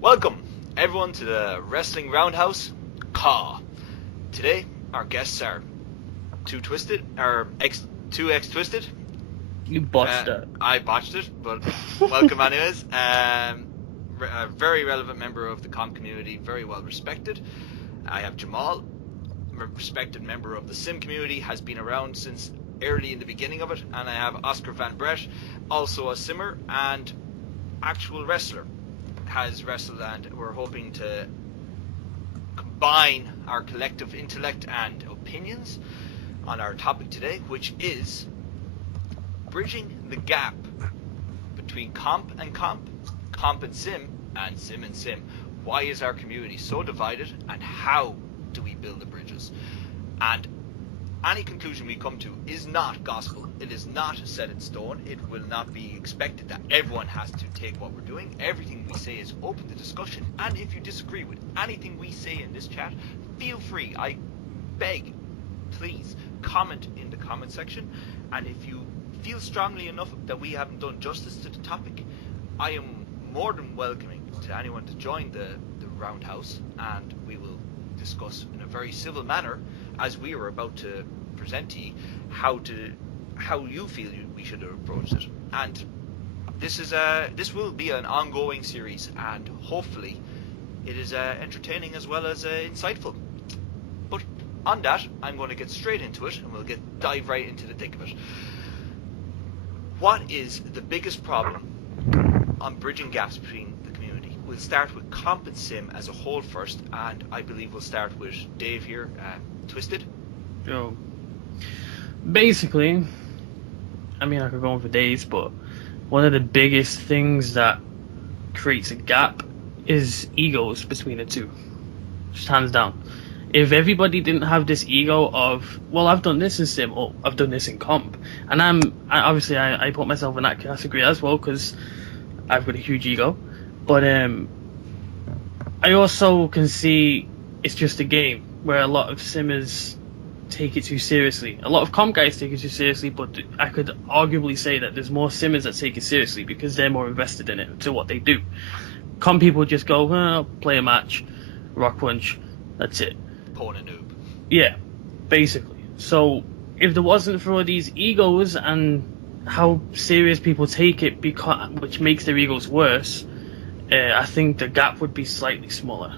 Welcome, everyone, to the Wrestling Roundhouse. Today, our guests are Two X Twisted. You botched it. I botched it, but welcome anyways. A very relevant member of the comp community, very well respected. I have Jamal, a respected member of the sim community, has been around since early in the beginning of it. And I have Oscar Van Brett, also a simmer and actual wrestler. Has wrestled, and we're hoping to combine our collective intellect and opinions on our topic today, which is bridging the gap between comp and sim, and sim. Why is our community so divided, and how do we build the bridges? And any conclusion we come to is not gospel. It is not set in stone. It will not be expected that everyone has to take what we're doing. Everything we say is open to discussion. And if you disagree with anything we say in this chat, feel free. I beg, please, comment in the comment section. And if you feel strongly enough that we haven't done justice to the topic, I am more than welcoming to anyone to join the Roundhouse, and we will discuss in a very civil manner, as we are about to present to you, how you feel we should have approached it. And this will be an ongoing series, and hopefully it is entertaining as well as insightful. But on that, I'm going to get straight into it, and we'll dive right into the thick of it. What is the biggest problem on bridging gaps between the community? We'll start with comp and sim as a whole first, and I believe we'll start with Dave here, Twisted. So, basically, I mean, I could go on for days, but one of the biggest things that creates a gap is egos between the two. Just hands down. If everybody didn't have this ego of, well, I've done this in sim, or I've done this in comp, and I put myself in that category as well, because I've got a huge ego, but I also can see it's just a game where a lot of simmers take it too seriously. A lot of comp guys take it too seriously, but I could arguably say that there's more simmers that take it seriously because they're more invested in it, to what they do. Comp people just go, play a match, rock punch, that's it. Porn a noob. Yeah, basically. So if there wasn't for all these egos and how serious people take it, which makes their egos worse, I think the gap would be slightly smaller.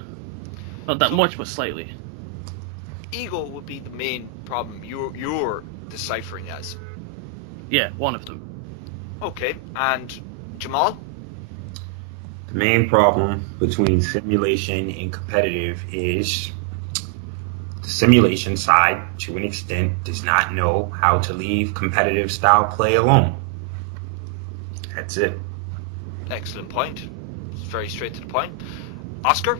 Not that much, but slightly. Ego would be the main problem you're deciphering as. Yeah, one of them. Okay, and Jamal? The main problem between simulation and competitive is the simulation side, to an extent, does not know how to leave competitive style play alone. That's it. Excellent point. It's very straight to the point. Oscar?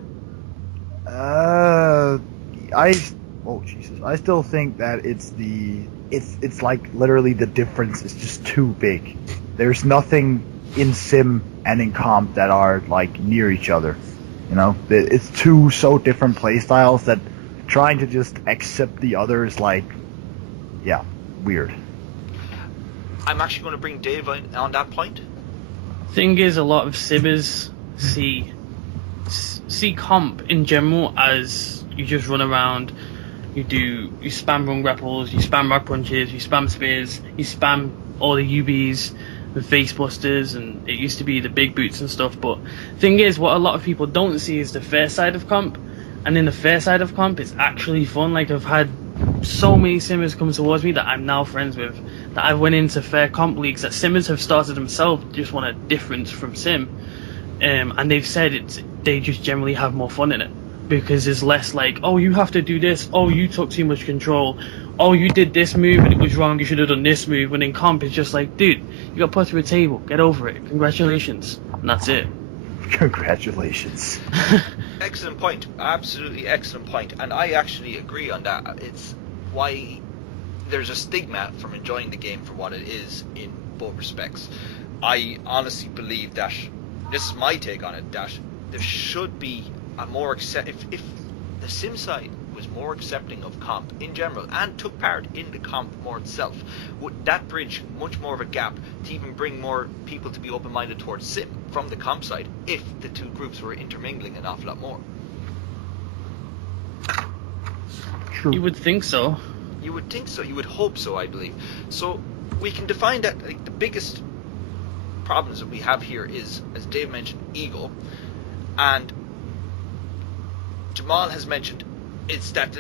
I still think that it's like literally the difference is just too big. There's nothing in sim and in comp that are like near each other. You know, it's two so different play styles that trying to just accept the other is like, yeah, weird. I'm actually going to bring Dave on that point. Thing is, a lot of simmers see comp in general as you just run around, you spam run grapples, you spam rock punches, you spam spears, you spam all the UBs with face busters, and it used to be the big boots and stuff. But thing is, what a lot of people don't see is the fair side of comp, and in the fair side of comp, it's actually fun. Like, I've had so many simmers come towards me that I'm now friends with, that I went into fair comp leagues that simmers have started themselves, just want a difference from sim, and they've said they just generally have more fun in it, because there's less like, oh, you have to do this, oh, you took too much control, oh, you did this move and it was wrong, you should have done this move. When in comp, it's just like, dude, you got put through a table, get over it, congratulations, and that's it. Congratulations. Excellent point. Absolutely excellent point. And I actually agree on that. It's why there's a stigma from enjoying the game for what it is in both respects. I honestly believe that, this is my take on it, that there should be a more if the sim side was more accepting of comp in general and took part in the comp more itself, would that bridge much more of a gap to even bring more people to be open-minded towards sim from the comp side if the two groups were intermingling an awful lot more? True. You would think so. You would think so. You would hope so, I believe. So we can define that, like, the biggest problems that we have here is, as Dave mentioned, ego, and Jamal has mentioned it's that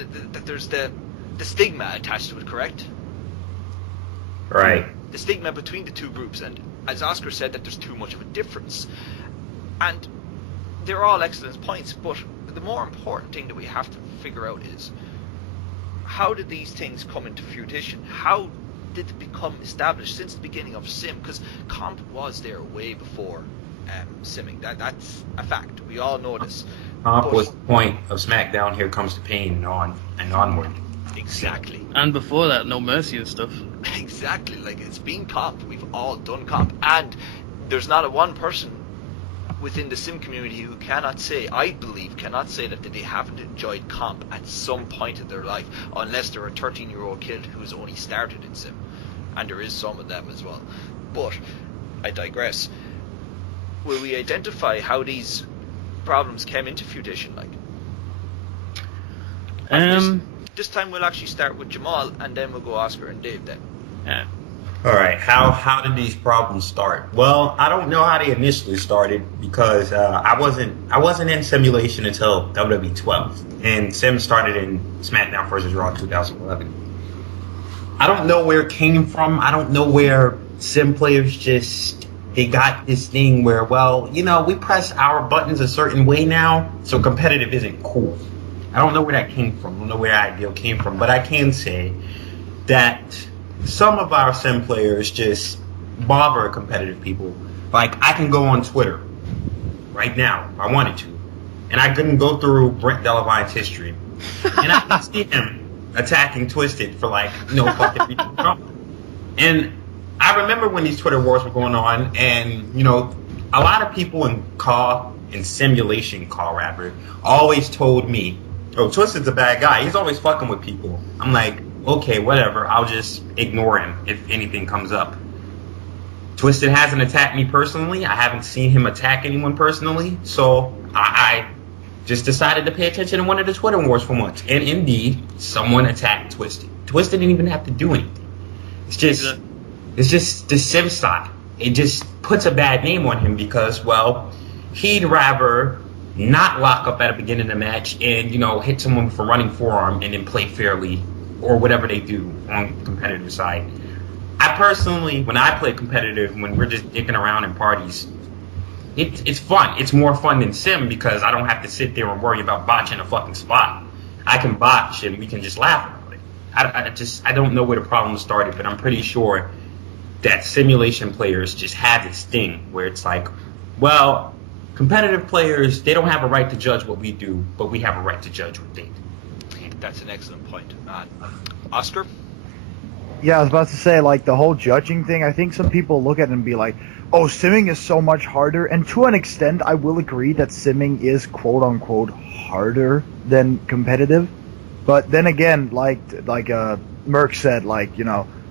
there's the stigma attached to it, correct? Right. The stigma between the two groups, and as Oscar said, that there's too much of a difference. And they're all excellent points, but the more important thing that we have to figure out is, how did these things come into fruition? How did it become established since the beginning of sim? Because comp was there way before simming. That's a fact. We all know this. Comp was the point of SmackDown Here Comes the Pain and onward. Exactly. And before that, No Mercy and stuff. Exactly. Like, it's been comp. We've all done comp. And there's not a one person within the sim community who cannot say that they haven't enjoyed comp at some point in their life, unless they're a 13-year-old kid who's only started in sim. And there is some of them as well. But I digress. Will we identify how these problems came into fruition, like? This time we'll actually start with Jamal, and then we'll go Oscar and Dave then. Yeah. All right, how did these problems start? Well, I don't know how they initially started because I wasn't in simulation until WWE 12, and sim started in SmackDown vs. Raw 2011. I don't know where it came from. I don't know where sim players they got this thing where, well, we press our buttons a certain way now, so competitive isn't cool. I don't know where that came from. I don't know where that ideal came from, but I can say that some of our sim players just bother competitive people. Like, I can go on Twitter right now if I wanted to, and I couldn't go through Brent Delavine's history, and I can see him attacking Twisted for no fucking reason. And I remember when these Twitter wars were going on, and a lot of people in simulation call rather always told me, "Oh, Twisted's a bad guy. He's always fucking with people." I'm like, okay, whatever. I'll just ignore him if anything comes up. Twisted hasn't attacked me personally. I haven't seen him attack anyone personally. So I just decided to pay attention to one of the Twitter wars for once. And indeed, someone attacked Twisted. Twisted didn't even have to do anything. It's just the sim side. It just puts a bad name on him because, well, he'd rather not lock up at the beginning of the match and, hit someone for running forearm and then play fairly, or whatever they do on the competitive side. I personally, when I play competitive, when we're just dicking around in parties, it's fun. It's more fun than sim because I don't have to sit there and worry about botching a fucking spot. I can botch and we can just laugh about it. I don't know where the problem started, but I'm pretty sure that simulation players just have this thing where it's like, well, competitive players, they don't have a right to judge what we do, but we have a right to judge what they do. That's an excellent point. Oscar? Yeah, I was about to say, the whole judging thing, I think some people look at it and be like, oh, simming is so much harder. And to an extent, I will agree that simming is quote-unquote harder than competitive. But then again, Merck said,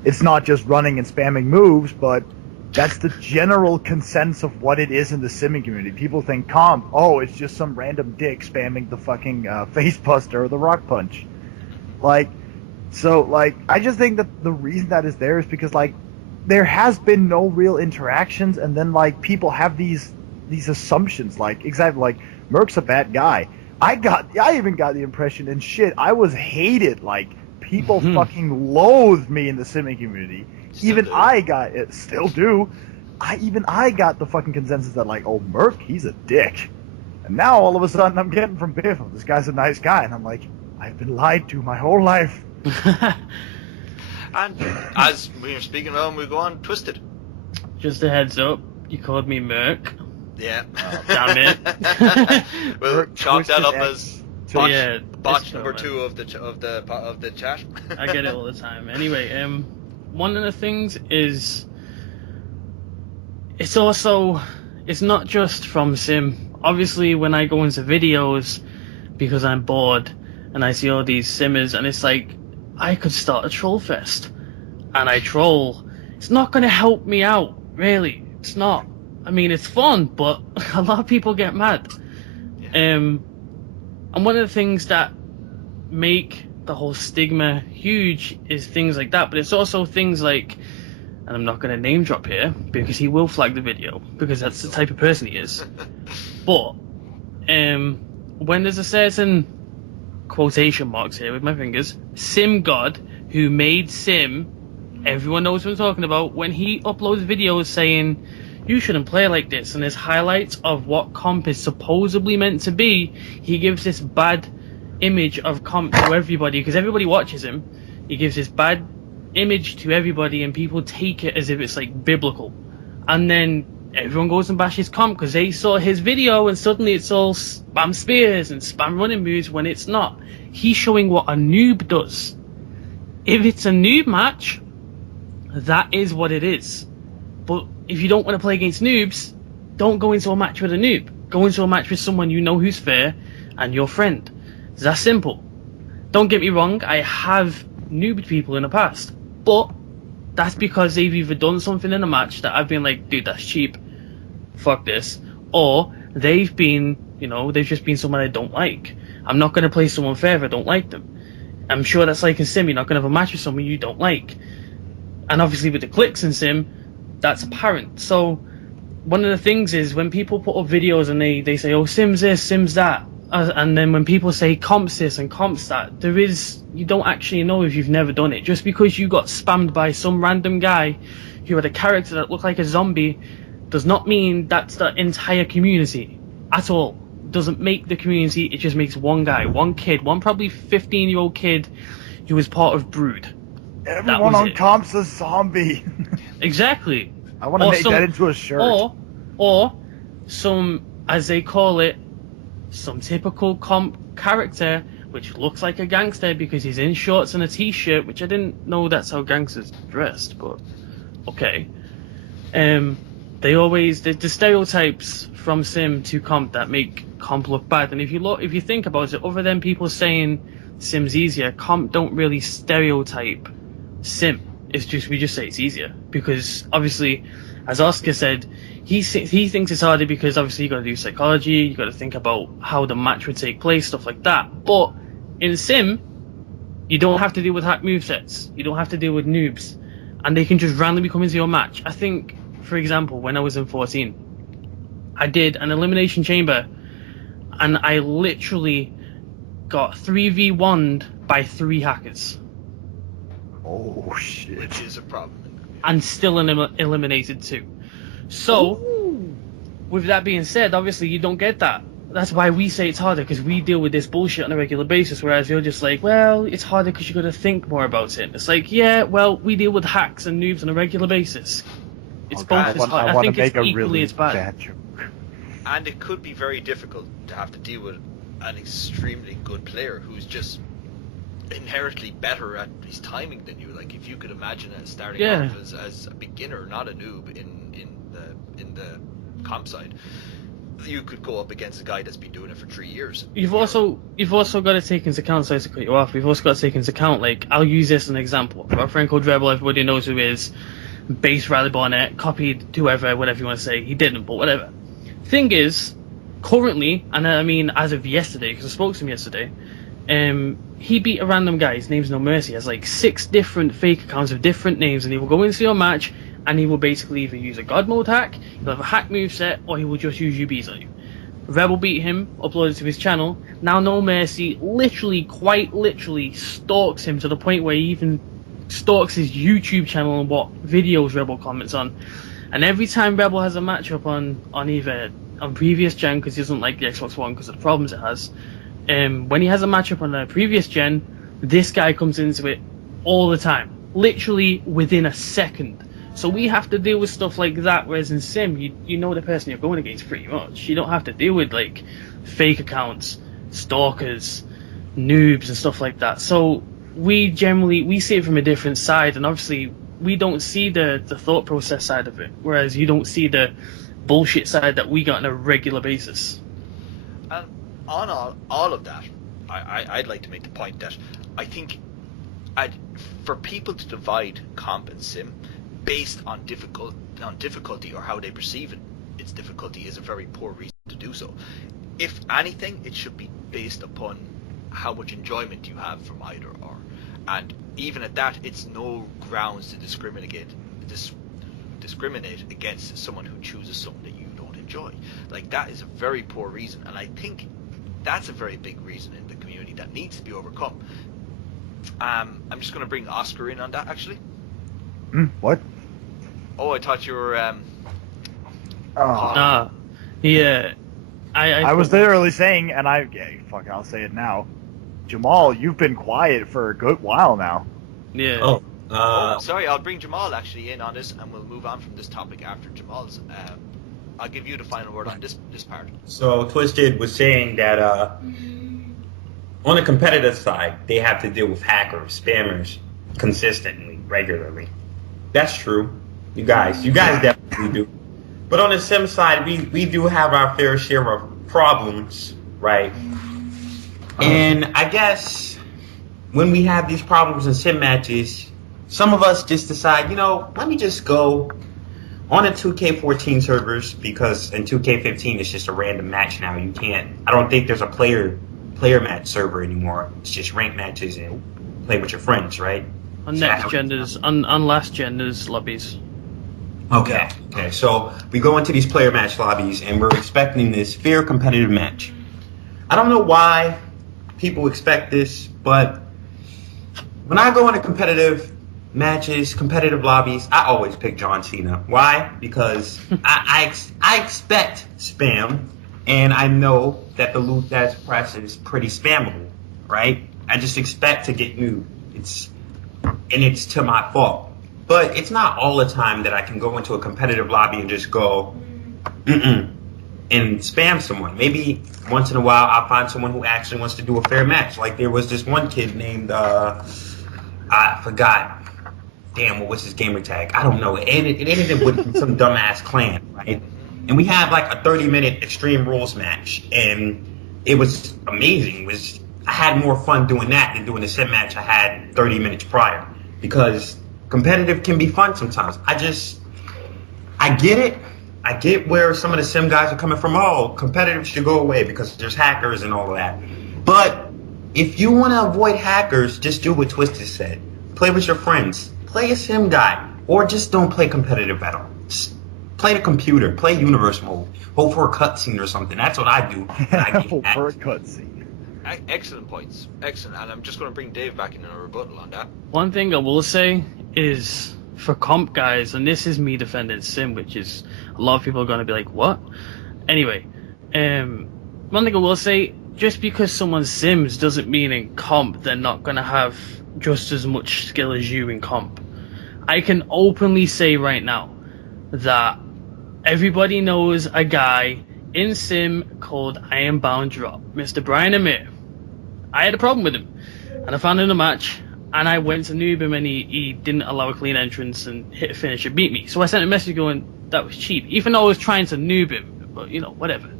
it's not just running and spamming moves, but that's the general consensus of what it is in the simming community. People think comp, it's just some random dick spamming the fucking face buster or the rock punch. I just think that the reason that is there is because, there has been no real interactions, and then, people have these assumptions, exactly, Merck's a bad guy. I even got the impression, and shit, I was hated, people fucking loathe me in the simming community. Still do. I got the fucking consensus that Merck, he's a dick. And now all of a sudden I'm getting from Biff, this guy's a nice guy, and I'm like, I've been lied to my whole life. And as we were speaking of, we go on Twisted. Just a heads up, you called me Merc. Yeah. Damn it. We'll chalk that up as botch number 2 of the chat. I get it all the time. Anyway, one of the things is, it's not just from sim. Obviously, when I go into videos, because I'm bored, and I see all these simmers, and it's like, I could start a troll fest, and I troll. It's not going to help me out, really. It's not. I mean, it's fun, but a lot of people get mad. And one of the things that make the whole stigma huge is things like that, but it's also things like, and I'm not going to name drop here because he will flag the video because that's the type of person he is. But when there's a certain quotation marks here with my fingers, Sim God who made Sim, everyone knows what I'm talking about, when he uploads videos saying you shouldn't play like this, and there's highlights of what comp is supposedly meant to be, he gives this bad image of comp to everybody because everybody watches him. He gives this bad image to everybody and people take it as if it's like biblical, and then everyone goes and bashes comp because they saw his video and suddenly it's all spam spears and spam running moves when it's not. He's showing what a noob does. If it's a noob match, that is what it is. But if you don't want to play against noobs, don't go into a match with a noob. Go into a match with someone you know who's fair and your friend. It's that simple. Don't get me wrong, I have noobed people in the past, but that's because they've either done something in a match that I've been like, dude, that's cheap, fuck this, or they've been, they've just been someone I don't like. I'm not going to play someone fair if I don't like them. I'm sure that's like in Sim, you're not going to have a match with someone you don't like. And obviously with the clicks in Sim, that's apparent. So one of the things is when people put up videos and they say, oh, Sim's this, Sim's that, and then when people say comps this and comps that, you don't actually know if you've never done it. Just because you got spammed by some random guy who had a character that looked like a zombie does not mean that's the entire community at all. Doesn't make the community, it just makes one guy, one kid, one probably 15-year-old kid who was part of Brood. Everyone on comp's a zombie. Exactly. I want to make that into a shirt. Or some, as they call it, some typical comp character which looks like a gangster because he's in shorts and a t-shirt, which I didn't know that's how gangsters dressed, but okay. The stereotypes from Sim to comp that make comp look bad, and if you think about it, other than people saying Sim's easier, comp don't really stereotype Sim. It's just, we just say it's easier because obviously, as Oscar said, he thinks it's harder because obviously you got to do psychology, you got to think about how the match would take place, stuff like that. But in Sim, you don't have to deal with hack movesets, you don't have to deal with noobs, and they can just randomly come into your match. I think, for example, when I was in 14, I did an elimination chamber, and I literally got 3v1'd by 3 hackers. Oh shit! Which is a problem. And still eliminated 2. So, with that being said, obviously you don't get that. That's why we say it's harder, because we deal with this bullshit on a regular basis, whereas you're just like, well, it's harder because you got to think more about it. It's like, yeah, well, we deal with hacks and noobs on a regular basis. It's both as hard. I think it's equally as bad. And it could be very difficult to have to deal with an extremely good player who's just inherently better at his timing than you. Like, if you could imagine it starting off as a beginner, not a noob, in the comp side, you could go up against a guy that's been doing it for 3 years. You've also got to take into account, sorry to cut you off, we've also got to take into account, like, I'll use this as an example. Our friend called Rebel, everybody knows who he is, base Rally Barnett, copied whoever, whatever you want to say, he didn't, but whatever. Thing is, currently, and I mean as of yesterday, because I spoke to him yesterday, he beat a random guy, his name's No Mercy, he has like 6 different fake accounts of different names, and he will go into your match, and he will basically either use a God mode hack, he'll have a hack moveset, or he will just use UBs on you. Rebel beat him, uploaded to his channel, now No Mercy quite literally stalks him to the point where he even stalks his YouTube channel and what videos Rebel comments on. And every time Rebel has a matchup on previous gen, because he doesn't like the Xbox One because of the problems it has, when he has a matchup on the previous gen, this guy comes into it all the time, literally within a second. So we have to deal with stuff like that, whereas in Sim, you know the person you're going against pretty much. You don't have to deal with like fake accounts, stalkers, noobs and stuff like that. So we see it from a different side, and obviously we don't see the thought process side of it, whereas you don't see the bullshit side that we got on a regular basis. And on all of that, I'd like to make the point that I think for people to divide comp and sim based on difficulty or how they perceive its difficulty is a very poor reason to do so. If anything, it should be based upon how much enjoyment you have from either or. And even at that, it's no grounds to discriminate against someone who chooses something that you don't enjoy. Like, that is a very poor reason, and I think that's a very big reason in the community that needs to be overcome. I'm just going to bring Oscar in on that, actually. What? Oh, I thought you were... Yeah. I was literally saying, and I'll say it now. Jamal, you've been quiet for a good while now. Yeah. Sorry, I'll bring Jamal actually in on this, and we'll move on from this topic after Jamal's. I'll give you the final word on this part. So Twisted was saying that on the competitive side, they have to deal with hackers, spammers, consistently, regularly. That's true. You guys definitely do. But on the sim side, we do have our fair share of problems, right? And I guess when we have these problems in sim matches, some of us just decide, let me just go on a 2K14 servers, because in 2K15 it's just a random match now. I don't think there's a player match server anymore. It's just ranked matches and play with your friends, right? On last genders lobbies. Okay. So we go into these player match lobbies and we're expecting this fair competitive match. I don't know why people expect this, but when I go into competitive matches, competitive lobbies, I always pick John Cena. Why? Because I expect spam, and I know that the Luthez press is pretty spammable, right? I just expect to get nude. It's to my fault. But it's not all the time that I can go into a competitive lobby and just go, and spam someone. Maybe once in a while I'll find someone who actually wants to do a fair match. Like there was this one kid named, I forgot. Damn, what was his gamer tag? I don't know. It ended with some dumbass clan, right? And we had like a 30-minute Extreme Rules match, and it was amazing. I had more fun doing that than doing the sim match I had 30 minutes prior, because competitive can be fun sometimes. I get it. I get where some of the sim guys are coming from. Oh, competitive should go away because there's hackers and all of that. But if you want to avoid hackers, just do what Twisted said. Play with your friends. Play a sim guy. Or just don't play competitive at all. Just play the computer. Play universe mode. Hope for a cutscene or something. That's what I do. Hope for a cutscene. Excellent points. Excellent. And I'm just going to bring Dave back in a rebuttal on that. One thing I will say is, for comp guys, and this is me defending sim, which is a lot of people are going to be like, what? Anyway, one thing I will say, just because someone sims doesn't mean in comp they're not going to have just as much skill as you in comp. I can openly say right now that everybody knows a guy in sim called Iron Bound Drop, Mr. Brian Amir. I had a problem with him, and I found him in a match, and I went to noob him, and he didn't allow a clean entrance and hit a finish and beat me. So I sent a message going, that was cheap, even though I was trying to noob him, but whatever.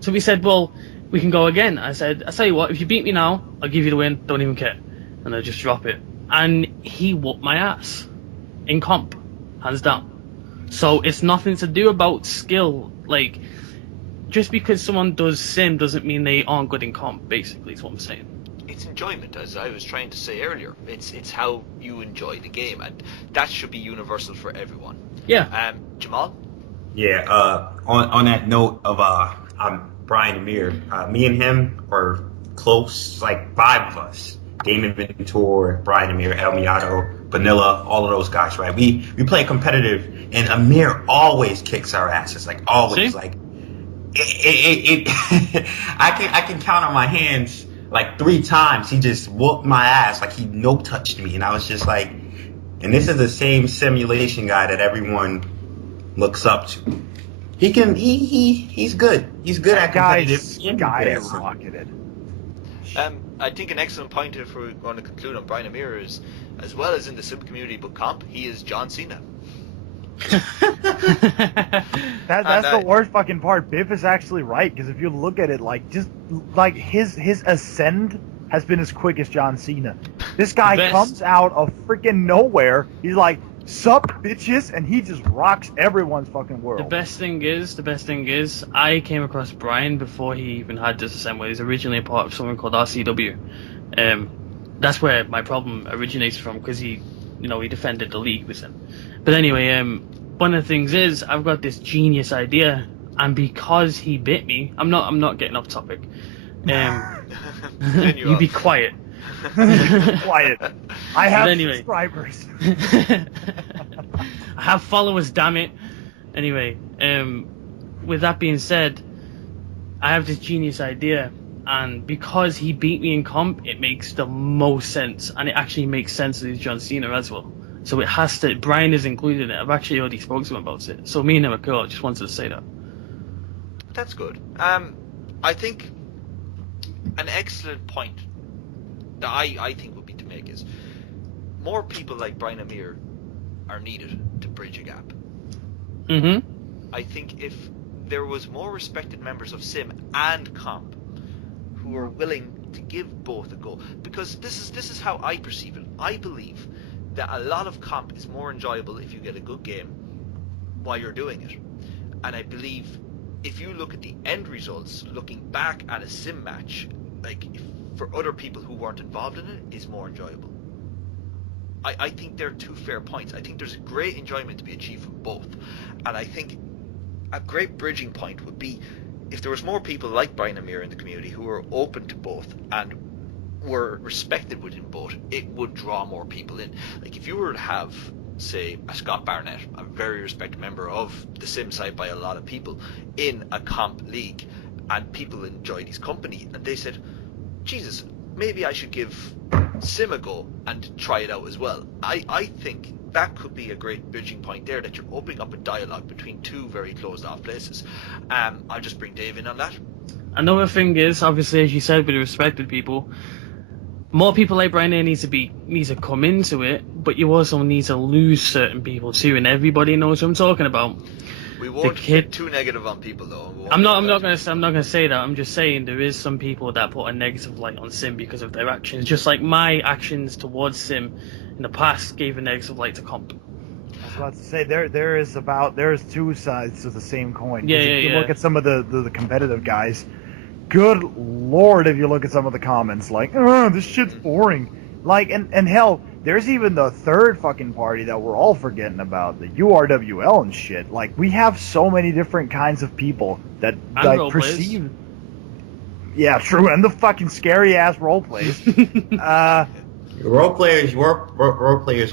So he said, well, we can go again. I said, I'll tell you what, if you beat me now, I'll give you the win, don't even care. And I just drop it. And he whooped my ass in comp, hands down. So it's nothing to do about skill. Like, just because someone does sim doesn't mean they aren't good in comp, basically, is what I'm saying. It's enjoyment, as I was trying to say earlier. It's how you enjoy the game, and that should be universal for everyone. Yeah. Jamal? Yeah, on that note of Brian Amir, me and him are close, like 5 of us. Damon Ventura, Brian Amir, El Miato, Vanilla, all of those guys, right? We play competitive, and Amir always kicks our asses, like always. See? Like I can count on my hands like 3 times he just whooped my ass, like he no touched me, and I was just like, and this is the same simulation guy that everyone looks up to. He's good. He's good at competitive. Guy rocketed. I think an excellent point, if we're going to conclude on Brian Amir, is, as well as in the sim community but comp, he is John Cena. That's the worst fucking part. Biff is actually right, because if you look at it, like, just like his ascend has been as quick as John Cena. This guy Best- comes out of freaking nowhere. He's like, "Sup, bitches," and he just rocks everyone's fucking world. The best thing is, I came across Brian before he even had Disassemble. He's originally a part of something called RCW. That's where my problem originates from, because he defended the league with him. But anyway, one of the things is, I've got this genius idea, and because he bit me, I'm not getting off topic. You be quiet. Quiet. I have anyway. subscribers. I have followers, damn it. Anyway, with that being said, I have this genius idea, and because he beat me in comp, it makes the most sense, and it actually makes sense with John Cena as well. So it has to. Brian is included in it. I've actually already spoken to him about it. So me and him are cool. I just wanted to say that. That's good. I think an excellent point that I think would be to make is more people like Brian Amir are needed to bridge a gap. Mm-hmm. I think if there was more respected members of Sim and Comp who are willing to give both a go, because this is how I perceive it. I believe that a lot of Comp is more enjoyable if you get a good game while you're doing it, and I believe if you look at the end results, looking back at a Sim match, like for other people who weren't involved in it, is more enjoyable. I think they're two fair points. I think there's a great enjoyment to be achieved from both, and I think a great bridging point would be if there was more people like Brian Amir in the community who were open to both and were respected within both, it would draw more people in. Like if you were to have, say, a Scott Barnett, a very respected member of the Sim side by a lot of people, in a comp league, and people enjoyed his company, and they said, Jesus, maybe I should give Sim a go and try it out as well. I think that could be a great bridging point there, that you're opening up a dialogue between two very closed off places. I'll just bring Dave in on that. Another thing is, obviously, as you said, with the respected people, more people like Brian needs to come into it, but you also need to lose certain people too, and everybody knows what I'm talking about. We won't get too negative on people though. I'm not gonna say that. I'm just saying there is some people that put a negative light on Sim because of their actions. Just like my actions towards Sim in the past gave a negative light to Comp. I was about to say there's two sides to the same coin. Yeah, If you yeah. look at some of the competitive guys, good lord, if you look at some of the comments, like, this shit's boring. Like, and hell, there's even the third fucking party that we're all forgetting about, the URWL and shit. Like, we have so many different kinds of people that like perceive. Yeah, true, and the fucking scary ass role plays. Role players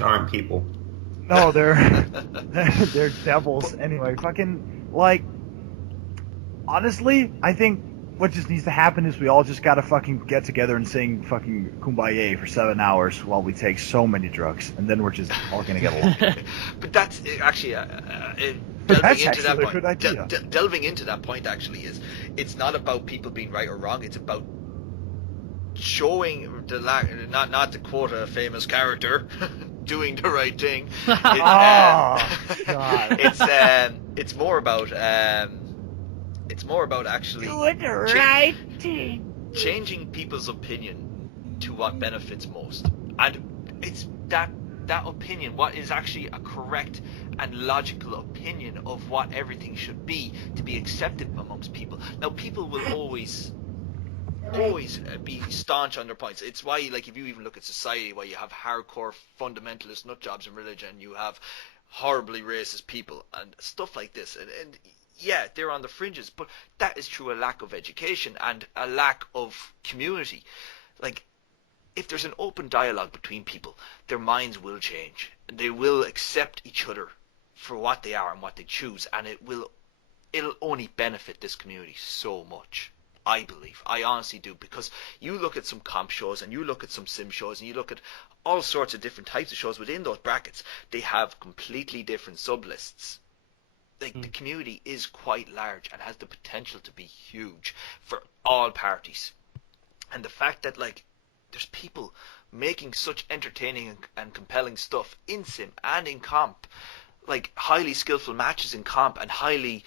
aren't people. No, they're devils. Anyway, fucking, like, honestly, I think what just needs to happen is we all just gotta fucking get together and sing fucking Kumbaya for 7 hours while we take so many drugs, and then we're just all gonna get along. But that's actually delving into that point actually is, it's not about people being right or wrong. It's about showing the not to quote a famous character, doing the right thing. God. It's more about actually doing the right thing. Changing people's opinion to what benefits most, and it's that opinion, what is actually a correct and logical opinion of what everything should be, to be accepted amongst people. Now, people will always be staunch on their points. It's why, like, if you even look at society, why you have hardcore fundamentalist nutjobs in religion, you have horribly racist people and stuff like this, and yeah, they're on the fringes, but that is through a lack of education and a lack of community. Like, if there's an open dialogue between people, their minds will change. They will accept each other for what they are and what they choose, and it'll only benefit this community so much. I believe. I honestly do, because you look at some comp shows and you look at some sim shows and you look at all sorts of different types of shows within those brackets, they have completely different sublists. Like, the community is quite large and has the potential to be huge for all parties. And the fact that, like, there's people making such entertaining and compelling stuff in sim and in comp, like highly skillful matches in comp and highly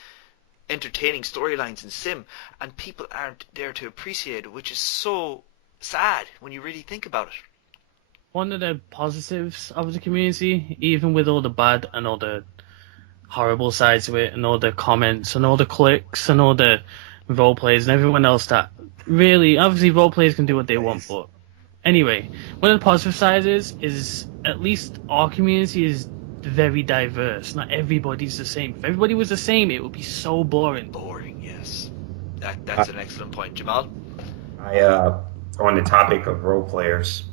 entertaining storylines in sim, and people aren't there to appreciate it, which is so sad when you really think about it. One of the positives of the community, even with all the bad and all the horrible sides of it, and all the comments and all the clicks and all the role players and everyone else that really, obviously role players can do what they want, but anyway, one of the positive sides is at least our community is very diverse. Not everybody's the same. If everybody was the same, it would be so boring. Boring, yes. That's an excellent point, Jamal. On the topic of role players,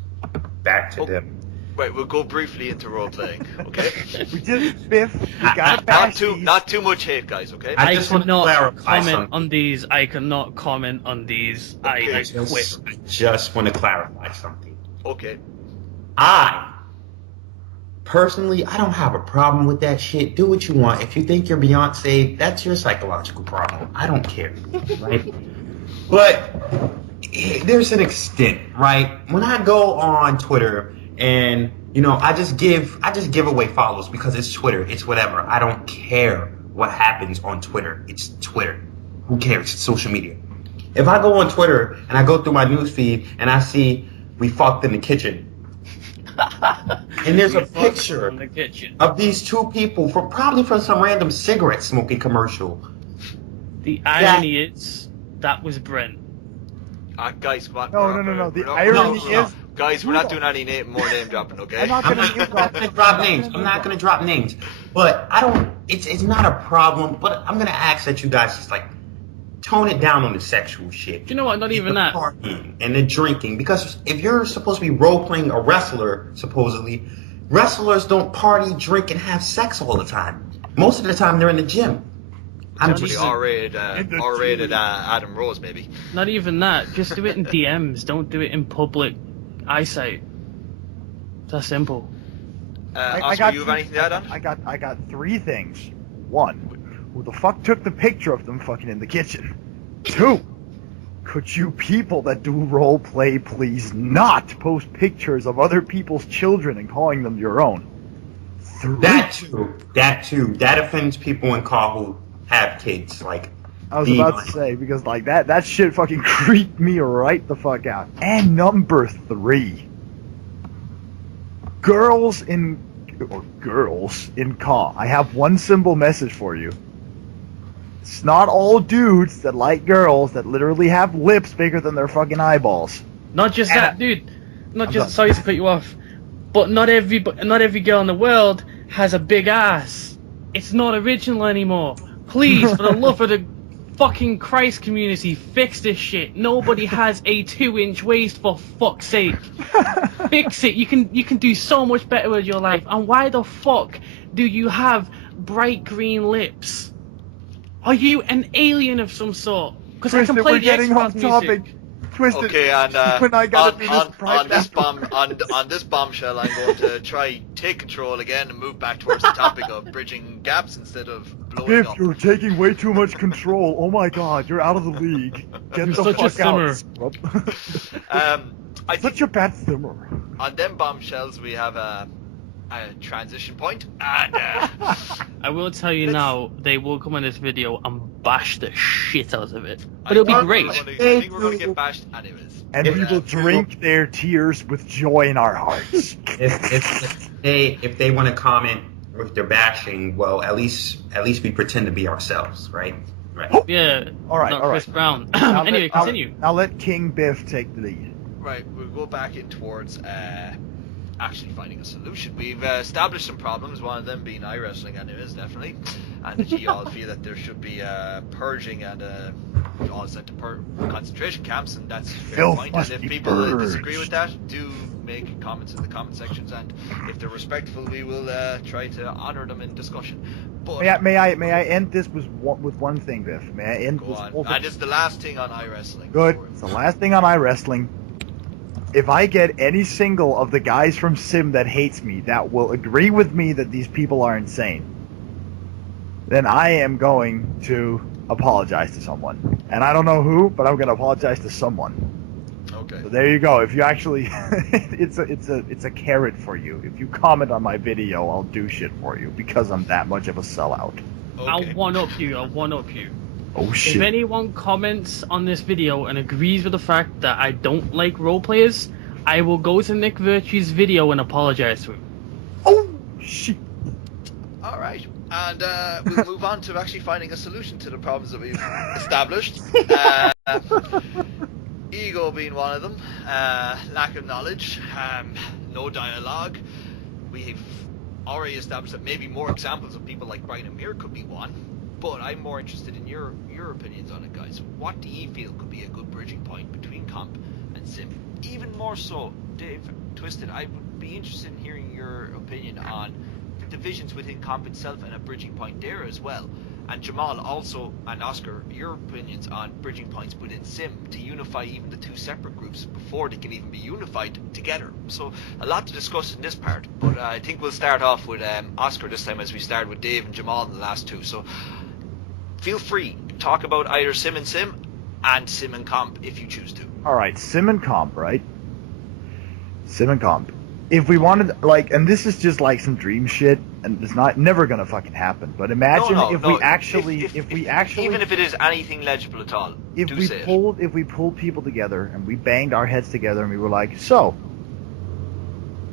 back to them. Right, we'll go briefly into role playing, okay? We did Biff. We got not too much hate, guys, okay? I just want to cannot clarify comment something. on these. I cannot comment on these. I quit. I just want to clarify something. Okay. Personally, I don't have a problem with that shit. Do what you want. If you think you're Beyonce, that's your psychological problem. I don't care, right? But there's an extent, right? When I go on Twitter and, I just give away follows because it's Twitter. It's whatever. I don't care what happens on Twitter. It's Twitter. Who cares? It's social media. If I go on Twitter and I go through my newsfeed and I see we fucked in the kitchen, and there's a picture of these two people probably from some random cigarette smoking commercial. The irony is that was Brent. Guys, come on. No. The irony is... Guys, we're not doing any more name dropping, okay? I'm not going to drop names. I'm not going to drop names. But it's not a problem, but I'm going to ask that you guys just, tone it down on the sexual shit. You know what? Not even that. Partying and the drinking. Because if you're supposed to be role-playing a wrestler, supposedly, wrestlers don't party, drink, and have sex all the time. Most of the time, they're in the gym. I'm just R-rated Adam Rose, maybe. Not even that. Just do it in DMs. Don't do it in public eyesight. It's that simple. Oscar, you have anything to add on? I got three things. One, who the fuck took the picture of them fucking in the kitchen? Two, could you people that do role play please not post pictures of other people's children and calling them your own? Three, That too. That offends in call who have kids. I was about to say, because that shit fucking creeped me right the fuck out. And number three, girls in call. I have one simple message for you. It's not all dudes that like girls that literally have lips bigger than their fucking eyeballs. Not just that, dude. Sorry to cut you off, but not every girl in the world has a big ass. It's not original anymore. Please, for the love of the fucking Christ community, fix this shit. Nobody has a 2-inch waist, for fuck's sake. Fix it. You can do so much better with your life. And why the fuck do you have bright green lips? Are you an alien of some sort? Because I can play the Xbox music. Twisted. Okay, and on this bombshell, I'm going to try take control again and move back towards the topic of bridging gaps instead of blowing Biff, up. you're taking way too much control. Oh my god, you're out of the league. Get the such a fuck out. Such a bad simmer. On them bombshells, we have a transition point, and I will tell you now, they will come in this video and bash the shit out of it. But it'll be great. I think we're going to get bashed anyways. And we will drink their tears with joy in our hearts. if they want to comment with their bashing, well, at least we pretend to be ourselves, right? Right. Yeah. All right. Chris Brown. Now Anyway, continue. Now let King Biff take the lead. Right, we'll go back in towards actually finding a solution. We've established some problems, one of them being eye wrestling, and it is definitely. And that you all feel that there should be purging and all sent to concentration camps, and that's a fair Filth point. must And if be people disagree purged. with that, do make comments in the comment sections, and if they're respectful, we will try to honour them in discussion. But May I end this with one thing, Biff? May I end go this on. whole thing? And it's the last thing on eye wrestling. Good. It's the last thing on eye wrestling. If I get any single of the guys from Sim that hates me, that will agree with me that these people are insane, then I am going to apologize to someone. And I don't know who, but I'm going to apologize to someone. Okay. So there you go. If you actually, it's a carrot for you. If you comment on my video, I'll do shit for you because I'm that much of a sellout. Okay. I'll one up you. Oh If shit. anyone comments on this video and agrees with the fact that I don't like role players, I will go to Nick Virtue's video and apologize to him. Oh shit. All right, and we'll move on to actually finding a solution to the problems that we've established. Ego being one of them, lack of knowledge, no dialogue. We've already established that maybe more examples of people like Brian Amir could be one, but I'm more interested in your opinions on it, guys. What do you feel could be a good bridging point between comp and sim? Even more so, Dave Twisted, I would be interested in hearing your opinion on the divisions within comp itself and a bridging point there as well. And Jamal also, and Oscar, your opinions on bridging points within sim to unify even the two separate groups before they can even be unified together. So a lot to discuss in this part, but I think we'll start off with Oscar this time, as we started with Dave and Jamal in the last two. So feel free, talk about either sim and comp if you choose to. Alright, sim and comp, right? Sim and comp. If we wanted, like, and this is just like some dream shit, and it's never gonna fucking happen. But imagine if we actually, even if it is anything legible at all, if we pulled people together and we banged our heads together and we were like, so,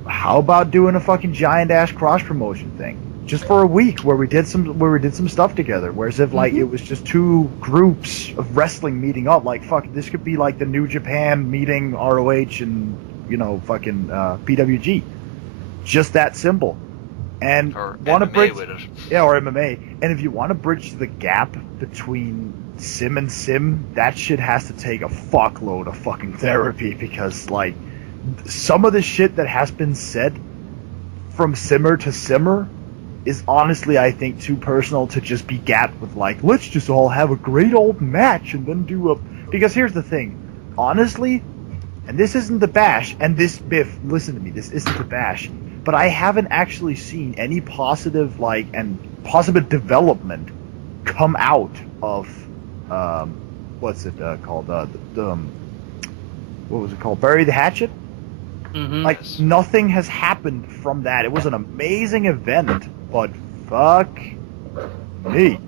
how about doing a fucking giant ass cross promotion thing, just for a week where we did some stuff together, whereas if like it was just two groups of wrestling meeting up, like fuck, this could be like the New Japan meeting ROH and fucking PWG, just that simple. And want to bridge with it. Yeah, or MMA. And if you want to bridge the gap between sim and sim, that shit has to take a fuckload of fucking therapy, because like some of the shit that has been said from simmer to simmer is honestly, I think, too personal to just be gapped with like, let's just all have a great old match and then do a... Because here's the thing, honestly, and this isn't the bash, and this, Biff, listen to me, this isn't the bash, but I haven't actually seen any positive development come out of, what's it called, what was it called, Bury the Hatchet? Mm-hmm. Like, nothing has happened from that. It was an amazing event, but fuck me.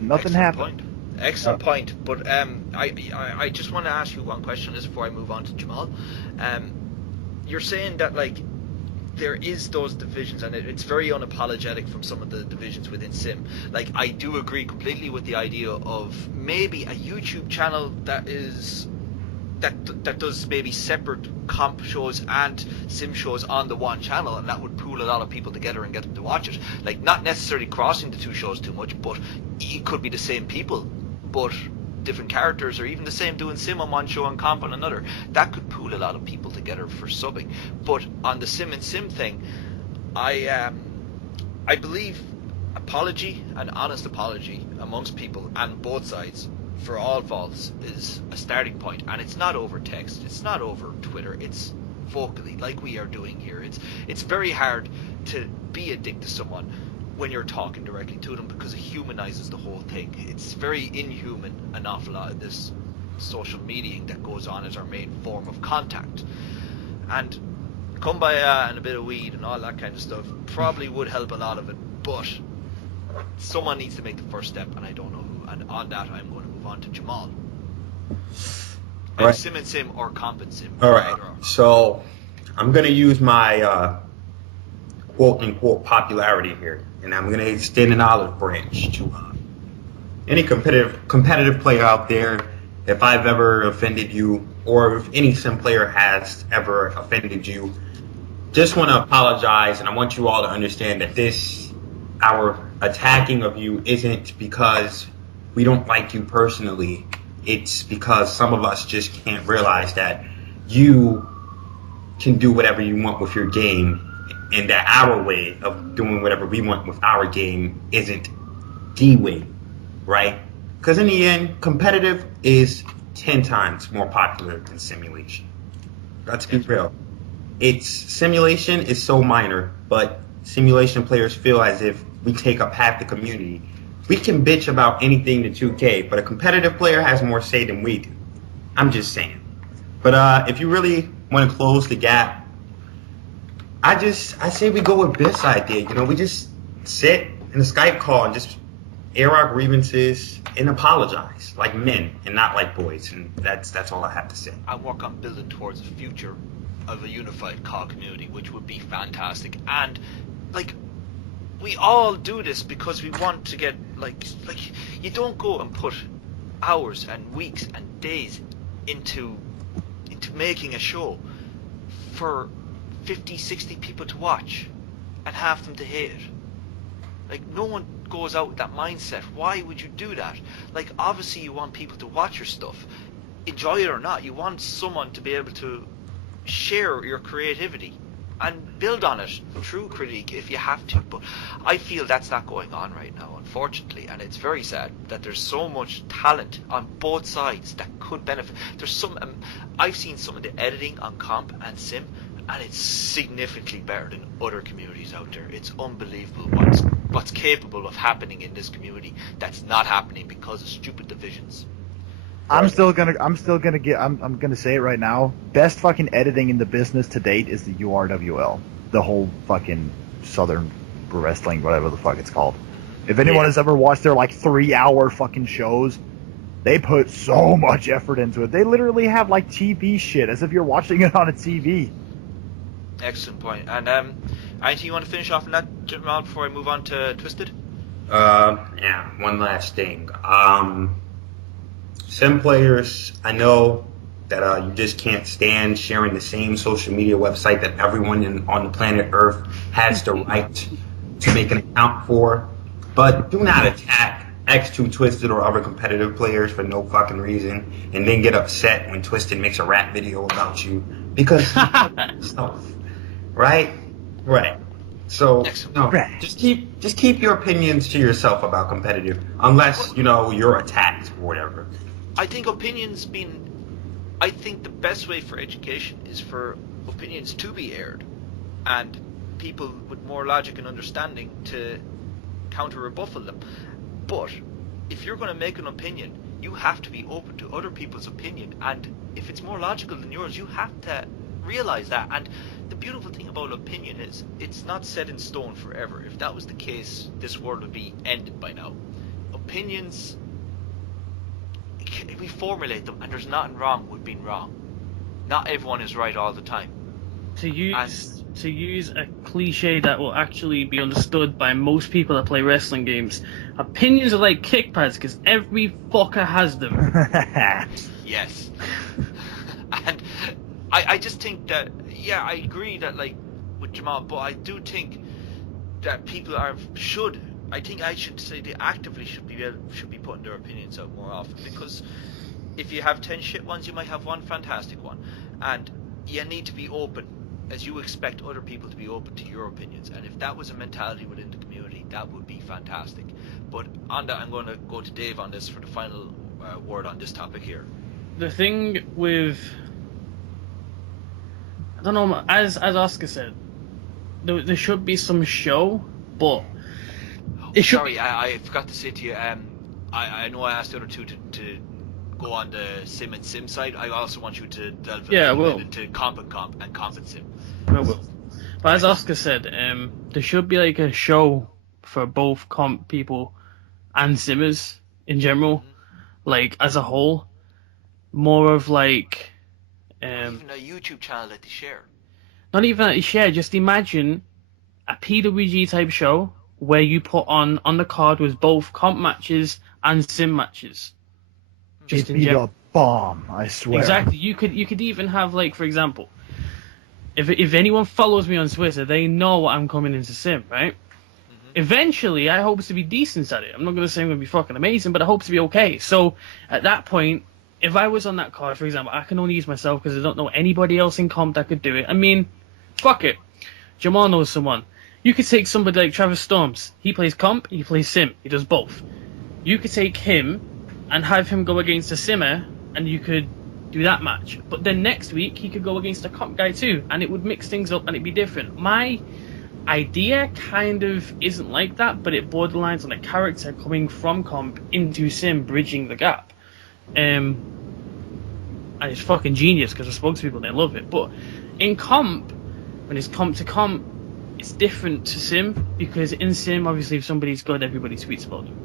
Nothing happened. Excellent point. But I just want to ask you one question on this before I move on to Jamal. You're saying that like there is those divisions, and it's very unapologetic from some of the divisions within sim. Like, I do agree completely with the idea of maybe a YouTube channel that does maybe separate comp shows and sim shows on the one channel, and that would pool a lot of people together and get them to watch it. Like, not necessarily crossing the two shows too much, but it could be the same people, but different characters, or even the same doing sim on one show and comp on another. That could pool a lot of people together for subbing. But on the sim and sim thing, I believe an honest apology amongst people and both sides for all faults is a starting point, and it's not over text, it's not over Twitter, it's vocally, like we are doing here. It's very hard to be a dick to someone when you're talking directly to them, because it humanizes the whole thing. It's very inhuman, an awful lot of this social mediaing that goes on as our main form of contact. And kumbaya and a bit of weed and all that kind of stuff probably would help a lot of it, but someone needs to make the first step, and I don't know who. And on that, I'm going to move on to Jamal. Right. Sim and sim or comp and sim. All right. So I'm going to use my quote unquote popularity here, and I'm going to extend an olive branch to any competitive player out there. If I've ever offended you, or if any sim player has ever offended you, just want to apologize, and I want you all to understand that our attacking of you isn't because we don't like you personally. It's because some of us just can't realize that you can do whatever you want with your game, and that our way of doing whatever we want with our game isn't the way, right? Because in the end, competitive is 10 times more popular than simulation. Let's be real. Simulation is so minor, but simulation players feel as if we take up half the community. We can bitch about anything to 2K, but a competitive player has more say than we do. I'm just saying. But if you really want to close the gap, I say we go with Biff's idea. We just sit in a Skype call and just air our grievances, and apologize like men and not like boys. And that's all I have to say. And work on building towards a future of a unified COD community, which would be fantastic. And like, we all do this because we want to get like you don't go and put hours and weeks and days into making a show for 50, 60 people to watch and half them to hate it. Like, no one goes out with that mindset. Why would you do that? Like, obviously you want people to watch your stuff, enjoy it or not. You want someone to be able to share your creativity and build on it through critique if you have to. But I feel that's not going on right now, unfortunately, and it's very sad that there's so much talent on both sides that could benefit. There's some I've seen some of the editing on comp and sim, and it's significantly better than other communities out there. It's unbelievable what's capable of happening in this community that's not happening because of stupid divisions. I'm gonna say it right now. Best fucking editing in the business to date is the URWL. The whole fucking Southern Wrestling, whatever the fuck it's called. If anyone has ever watched their like 3-hour fucking shows, they put so much effort into it. They literally have like TV shit as if you're watching it on a TV. Excellent point. And anything you want to finish off on that, Jamal, before I move on to Twisted? Yeah, one last thing. Sim players, I know that you just can't stand sharing the same social media website that everyone on the planet Earth has the right to make an account for, but do not attack X2 Twisted or other competitive players for no fucking reason, and then get upset when Twisted makes a rap video about you because stuff. Right. So no, just keep your opinions to yourself about competitive, unless you're attacked or whatever. I think I think the best way for education is for opinions to be aired, and people with more logic and understanding to counter-rebuffle them. But if you're going to make an opinion, you have to be open to other people's opinion, and if it's more logical than yours, you have to realize that. And the beautiful thing about opinion is it's not set in stone forever. If that was the case, this world would be ended by now. Opinions, we formulate them, and there's nothing wrong with being wrong. Not everyone is right all the time. To use a cliche that will actually be understood by most people that play wrestling games, opinions are like kick pads because every fucker has them. Yes. And I just think that, I agree that, like, with Jamal, but I do think that people I should say they actively should be putting their opinions out more often, because if you have 10 shit ones, you might have one fantastic one, and you need to be open, as you expect other people to be open to your opinions. And if that was a mentality within the community, that would be fantastic. But on that, I'm going to go to Dave on this for the final word on this topic here. The thing with, I don't know, as Oscar said, there should be some show, but Sorry, I forgot to say to you, I know I asked the other two to go on the sim and sim side. I also want you to delve into comp and sim. I will. But as Oscar said, there should be like a show for both comp people and simmers in general, like as a whole. More of like even a YouTube channel that they share. Not even that they share. Just imagine a PWG type show where you put on the card with both comp matches and sim matches. Just in general. A bomb, I swear. Exactly. You could even have, like, for example, if anyone follows me on Twitter, they know I'm coming into sim, right? Mm-hmm. Eventually, I hope to be decent at it. I'm not going to say I'm going to be fucking amazing, but I hope to be okay. So at that point, if I was on that card, for example, I can only use myself because I don't know anybody else in comp that could do it. I mean, fuck it. Jamal knows someone. You could take somebody like Travis Storms. He plays comp, he plays sim. He does both. You could take him and have him go against a simmer, and you could do that match. But then next week, he could go against a comp guy too, and it would mix things up and it'd be different. My idea kind of isn't like that, but it borderlines on a character coming from comp into sim, bridging the gap. And it's fucking genius because I spoke to people and they love it. But in comp, when it's comp to comp, it's different to sim, because in sim, obviously, if somebody's good, everybody tweets about them.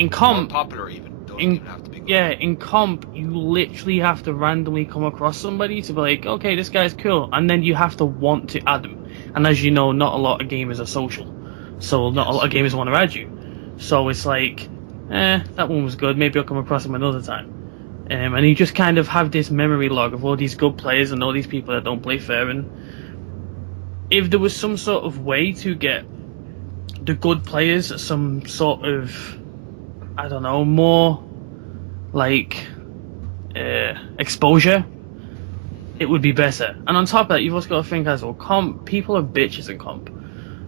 In More comp, popular even. Don't in even have to be good. yeah, in comp, you literally have to randomly come across somebody to be like, okay, this guy's cool, and then you have to want to add them. And as you know, not a lot of gamers are social, so not a lot of gamers want to add you. So it's like, that one was good. Maybe I'll come across him another time. And you just kind of have this memory log of all these good players and all these people that don't play fair. And if there was some sort of way to get the good players some sort of, I don't know, more like exposure, it would be better. And on top of that, you've also got to think as well, comp, people are bitches in comp.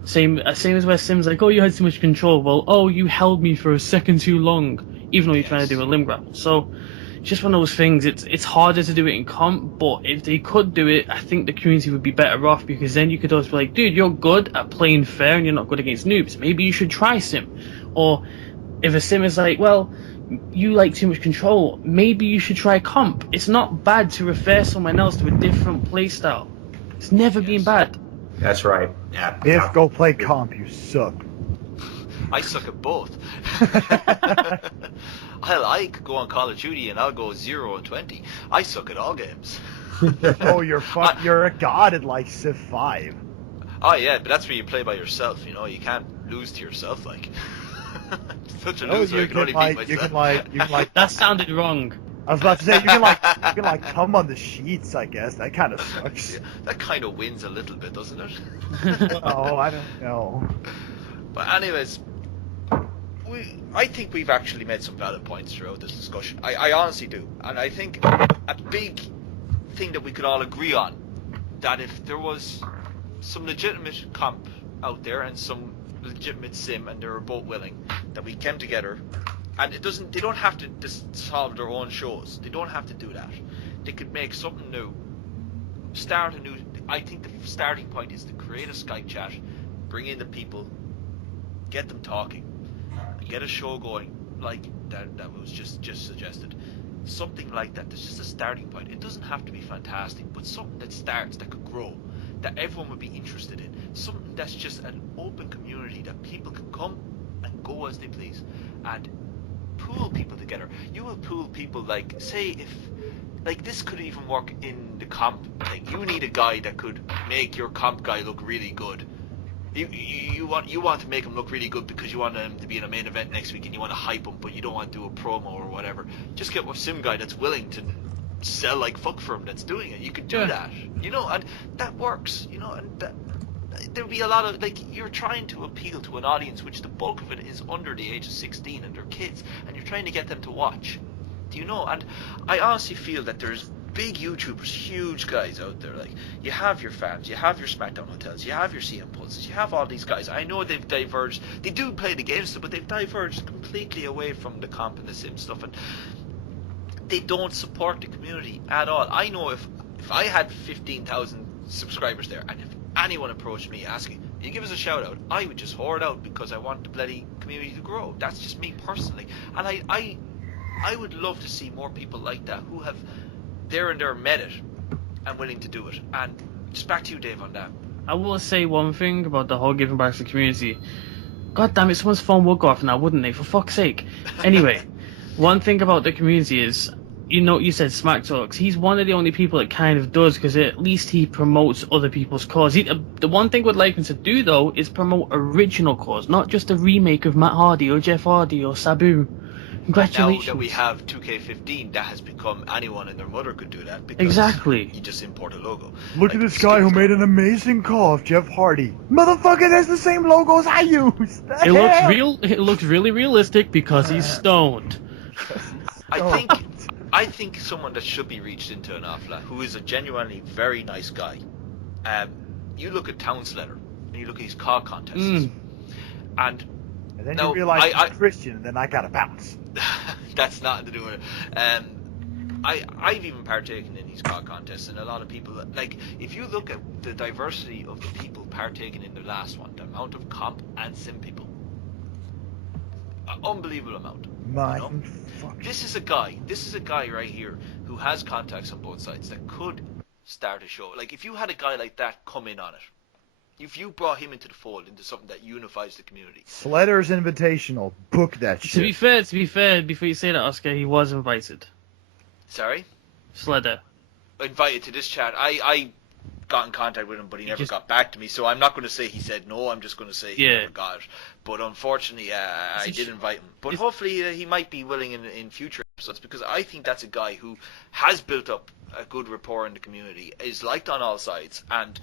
Same as where Sim's like, oh, you had too much control. Well, oh, you held me for a second too long, even though you're trying to do a limb grapple. So it's just one of those things. It's harder to do it in comp, but if they could do it, I think the community would be better off, because then you could always be like, dude, you're good at playing fair and you're not good against noobs. Maybe you should try Sim. Or if a Sim is like, well, you like too much control, maybe you should try comp. It's not bad to refer someone else to a different playstyle. It's never been bad. That's right. Yeah. If go play comp, you suck. I suck at both. I could go on Call of Duty and I'll go 0-20. I suck at all games. Oh, you're a god at like Civ 5. Oh yeah, but that's where you play by yourself. You know, you can't lose to yourself. Like, such a loser. I can only beat myself. You can like. That sounded wrong. I was about to say you can like come on the sheets. I guess that kind of sucks. Yeah, that kind of wins a little bit, doesn't it? Oh, I don't know. But anyways, I think we've actually made some valid points throughout this discussion. I honestly do, and I think a big thing that we could all agree on, that if there was some legitimate comp out there and some legitimate sim, and they were both willing, that we came together. And they don't have to just solve their own shows. They don't have to do that. They could make something new. Start a new... I think the starting point is to create a Skype chat, bring in the people, get them talking, and get a show going like that was just suggested. Something like that. There's just a starting point. It doesn't have to be fantastic, but something that starts, that could grow, that everyone would be interested in. Something that's just an open community that people can come and go as they please. And pool people together. You will pool people, like, say if, like, this could even work in the comp thing. You need a guy that could make your comp guy look really good. You want to make him look really good because you want him to be in a main event next week and you want to hype him, but you don't want to do a promo or whatever. Just get a sim guy that's willing to sell like fuck for him, that's doing it. You could do that, you know, and that works, you know, and there'll be a lot of, like, you're trying to appeal to an audience which the bulk of it is under the age of 16 and they're kids, and you're trying to get them to watch, do you know? And I honestly feel that there's big YouTubers, huge guys out there, like, you have your fans, you have your SmackDown hotels, you have your CM Pulses, you have all these guys. I know they've diverged, they do play the game stuff, but they've diverged completely away from the comp and the sim stuff, and they don't support the community at all. I know if I had 15,000 subscribers there, and if anyone approached me asking, you give us a shout out, I would just hoard out because I want the bloody community to grow. That's just me personally. And I would love to see more people like that who have there and there met it and willing to do it. And just back to you, Dave, on that. I will say one thing about the whole giving back to the community. God damn it, someone's phone would go off now, wouldn't they? For fuck's sake. Anyway, one thing about the community is, you know, you said Smack Talks. He's one of the only people that kind of does, because at least he promotes other people's cause. The one thing we'd like him to do, though, is promote original cause, not just a remake of Matt Hardy or Jeff Hardy or Sabu. Congratulations. Now that we have 2K15, that has become anyone and their mother could do that, because exactly. You just import a logo. Look at this guy who made an amazing call of Jeff Hardy. Motherfucker, that's the same logo as I use. It looks real. It looks really realistic because he's stoned. I think someone that should be reached into an awful lot, who is a genuinely very nice guy. You look at Townsletter, and you look at his call contests, and then now, you realize he's Christian, and then I gotta bounce. That's nothing to do with it. I've even partaken in these call contests, and a lot of people, like, if you look at the diversity of the people partaking in the last one, the amount of comp and sim people, unbelievable amount. This is a guy right here who has contacts on both sides that could start a show. Like, if you had a guy like that come in on it, if you brought him into the fold, into something that unifies the community. Sledder's Invitational. Book that shit. To be fair, before you say that, Oscar, he was invited. Sorry? Sledder. Invited to this chat. I got in contact with him, but he never got back to me, so I'm not going to say he said no, I'm just going to say he never got it. But unfortunately, I did invite him. But hopefully he might be willing in future episodes, because I think that's a guy who has built up a good rapport in the community, is liked on all sides, and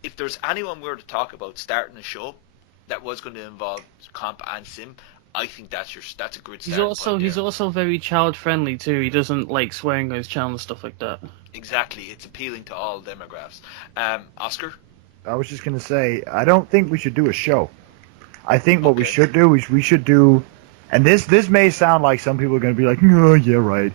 if there's anyone we were to talk about starting a show that was going to involve comp and sim, I think that's a good start. He's also very child friendly too. He doesn't like swearing on his channel and stuff like that. Exactly, it's appealing to all demographics. Oscar? I was just gonna say, I don't think we should do a show. I think what we should do is we should do, and this may sound like some people are gonna be like, oh yeah, right.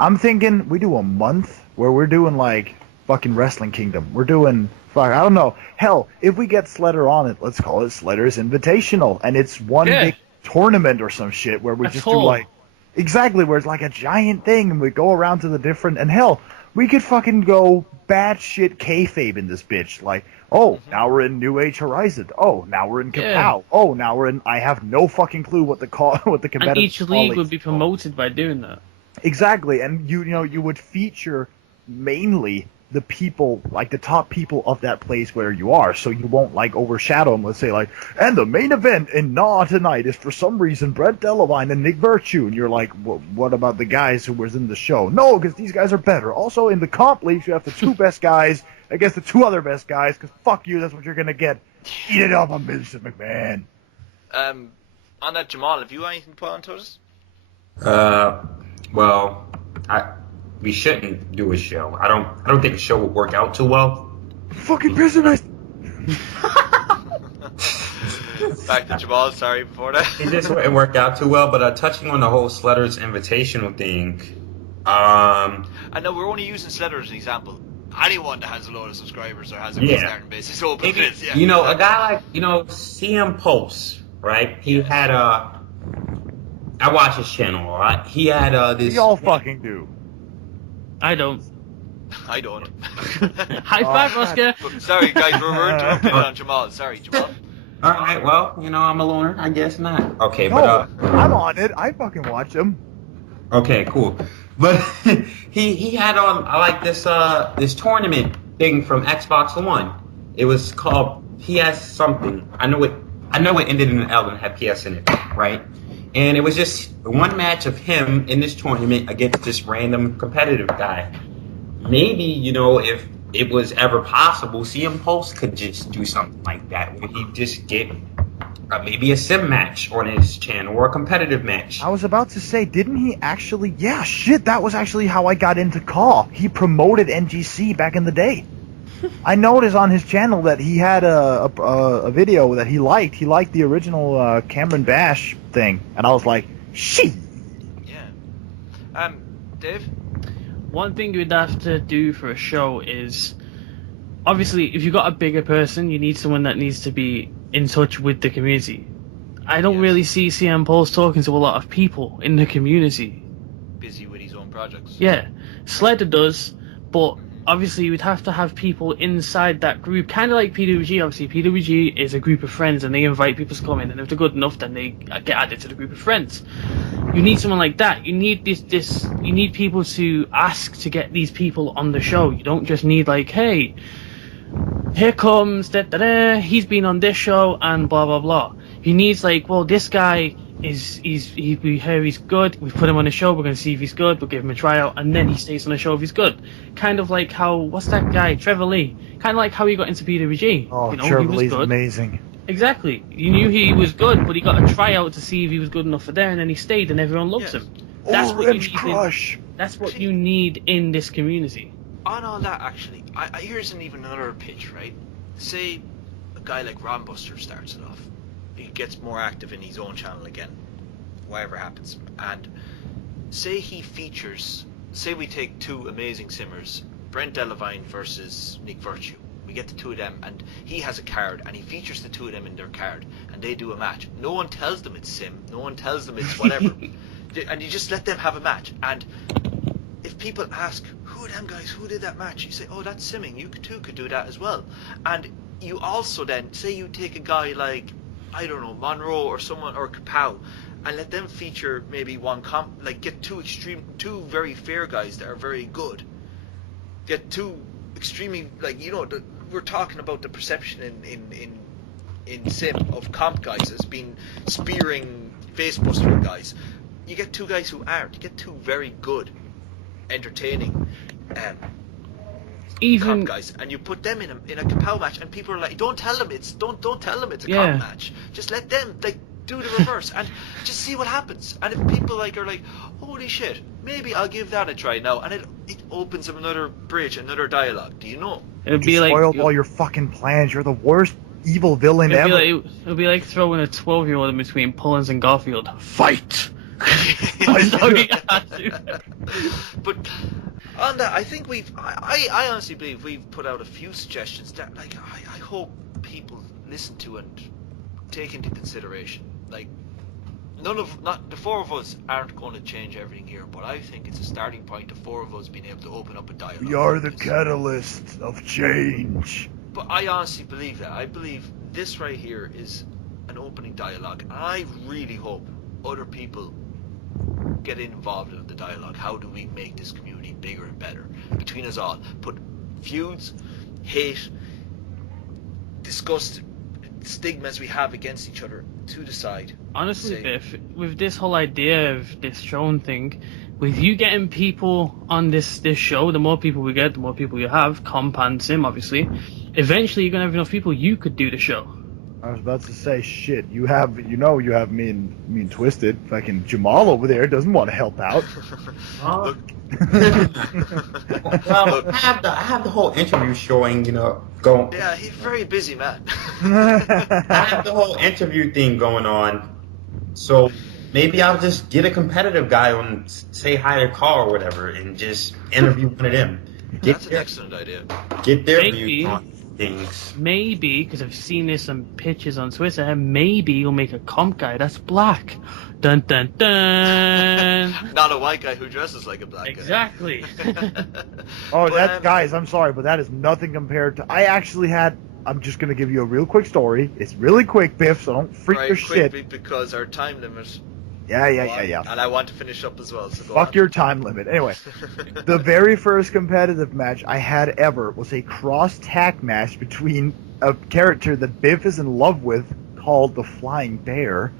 I'm thinking we do a month where we're doing like fucking Wrestling Kingdom. We're doing I don't know. Hell, if we get Sledder on it, let's call it Sledder's Invitational, and it's one big tournament or some shit where we just do like where it's like a giant thing, and we go around to the different, and hell, we could fucking go batshit kayfabe in this bitch. Like, now we're in New Age Horizon. Oh, now we're in Kapow. Yeah. Oh, now we're in. I have no fucking clue what the competitive. And each league would be promoted by doing that. Exactly, and you would feature mainly the people, like the top people of that place where you are, so you won't like overshadow them. Let's say like, and the main event in Naw tonight is for some reason Brett Delavine and Nick Virtue, and you're like, what about the guys who was in the show? No, because these guys are better. Also in the comp leagues, you have the two best guys against the two other best guys, because fuck you, that's what you're gonna get. Eat it up, I'm Vincent McMahon. On that, Jamal, have you anything to put on to us? Well, we shouldn't do a show. I don't think a show would work out too well. Fucking pessimist. Back to Jamal, sorry before that. It just wouldn't work out too well, but touching on the whole Sledder's Invitational thing, I know we're only using Sledder as an example. Anyone that has a load of subscribers or has a good starting base is open to this. Yeah. You know, a guy like, CM Pulse, right? He had I watch his channel a lot. He had this. We all fucking do. I don't. High five, Oscar. Sorry, guys, we're interrupting on Jamal. Sorry, Jamal. All right, well, I'm a loner. I guess not. Okay, no, but I'm on it. I fucking watch him. Okay, cool. But he had on this tournament thing from Xbox One. It was called PS something. I know it ended in an L and had PS in it, right? And it was just one match of him in this tournament against this random competitive guy. Maybe, if it was ever possible, CM Pulse could just do something like that, where he'd just get maybe a sim match on his channel or a competitive match. I was about to say, didn't he actually? Yeah, shit, that was actually how I got into CAW. He promoted NGC back in the day. I noticed on his channel that he had a video that he liked. He liked the original Cameron Bash thing, and I was like, shit. Yeah. Dave? One thing you'd have to do for a show is, obviously, if you've got a bigger person, you need someone that needs to be in touch with the community. I don't really see CM Pulse talking to a lot of people in the community. Busy with his own projects. Yeah. Sledder does, but obviously you'd have to have people inside that group, kind of like PWG. Obviously, PWG is a group of friends, and they invite people to come in, and if they're good enough, then they get added to the group of friends. You need someone like that. You need you need people to ask to get these people on the show. You don't just need like, hey, here comes he's been on this show and blah blah blah. You need like, well, this guy we hear he's good. We've put him on the show. We're going to see if he's good. We'll give him a tryout, and then he stays on the show if he's good. Kind of like how what's that guy, Trevor Lee? Kind of like how he got into PWG. Oh, Trevor Lee's amazing. Exactly. You knew he was good, but he got a tryout to see if he was good enough for there, and then he stayed, and everyone loves him. That's what you need. Crush. That's what you need in this community. On all that, actually, here's even another pitch, right? Say a guy like Ron Buster starts it off. He gets more active in his own channel again, whatever happens. And say he features, say we take two amazing simmers, Brent Delavine versus Nick Virtue. We get the two of them, and he has a card, and he features the two of them in their card, and they do a match. No one tells them it's sim, no one tells them it's whatever. And you just let them have a match. And if people ask, who are them guys, who did that match? You say, oh, that's simming, you too could do that as well. And you also then say you take a guy like, I don't know, Monroe or someone, or Kapow, and let them feature maybe one comp, like get two very fair guys that are very good. Get two extremely, like, we're talking about the perception in Sim of comp guys as being spearing facebuster guys. You get two guys who aren't. You get two very good, entertaining comp guys, and you put them in a Kapow match, and people are like, don't tell them it's a comp match. Just let them do the reverse and just see what happens. And if people are like, holy shit, maybe I'll give that a try now, and it opens up another bridge, another dialogue. Do you know? It would be you like spoiled all your fucking plans. You're the worst evil villain ever. It would be like throwing a 12-year-old in between Pullins and Garfield. Fight! But on that, I think I honestly believe we've put out a few suggestions that I hope people listen to and take into consideration. Not the four of us aren't going to change everything here, but I think it's a starting point. The four of us being able to open up a dialogue. We are the catalyst of change. But I honestly believe that. I believe this right here is an opening dialogue, and I really hope other people get involved in the dialogue. How do we make this community bigger and better between us all? Put feuds, hate, disgust, stigmas we have against each other to the side. Honestly, Biff, with this whole idea of this shown thing, with you getting people on this show, the more people we get, the more people you have, comp and sim, obviously, eventually you're going to have enough people you could do the show. I was about to say, shit, you have me and Twisted. Fucking Jamal over there doesn't want to help out. Well, I have the whole interview showing, going. Yeah, he's a very busy man. I have the whole interview thing going on, so maybe I'll just get a competitive guy on, say hi to Carl or whatever, and just interview one of them. That's an excellent idea. Get their views on things. Maybe, because I've seen this on pictures on Twitter, maybe you'll make a comp guy that's black. Dun dun dun. Not a white guy who dresses like a black exactly. guy. Guys, I'm sorry, but that is nothing compared to. I'm just gonna give you a real quick story. It's really quick, Biff, so don't freak your shit. Because our time limit. Yeah. And I want to finish up as well. So Fuck your time limit. Anyway, the very first competitive match I had ever was a cross-tack match between a character that Biff is in love with called the Flying Bear,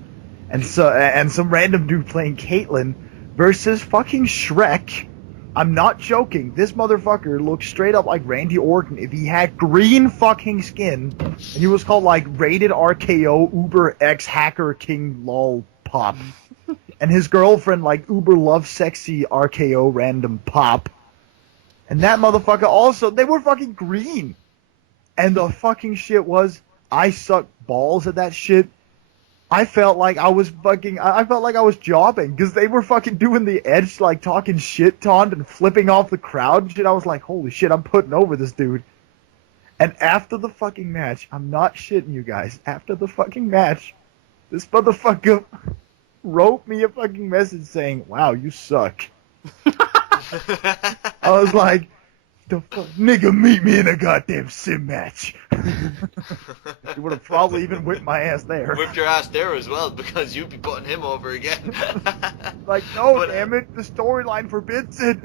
and some random dude playing Caitlyn versus fucking Shrek. I'm not joking. This motherfucker looks straight up like Randy Orton if he had green fucking skin, and he was called Rated RKO Uber X Hacker King Lol Pop. And his girlfriend, Uber Love Sexy RKO Random Pop. And that motherfucker also, they were fucking green. And the fucking shit was, I sucked balls at that shit. I felt like I was jobbing, because they were fucking doing the edge, talking shit taunt and flipping off the crowd and shit. I was like, holy shit, I'm putting over this dude. And after the fucking match, I'm not shitting you guys, after the fucking match, this motherfucker wrote me a fucking message saying, wow, you suck. I was like, the fuck, nigga, meet me in a goddamn sim match. You would have probably even whipped my ass there. Whipped your ass there as well, because you'd be putting him over again. Damn it, the storyline forbids it.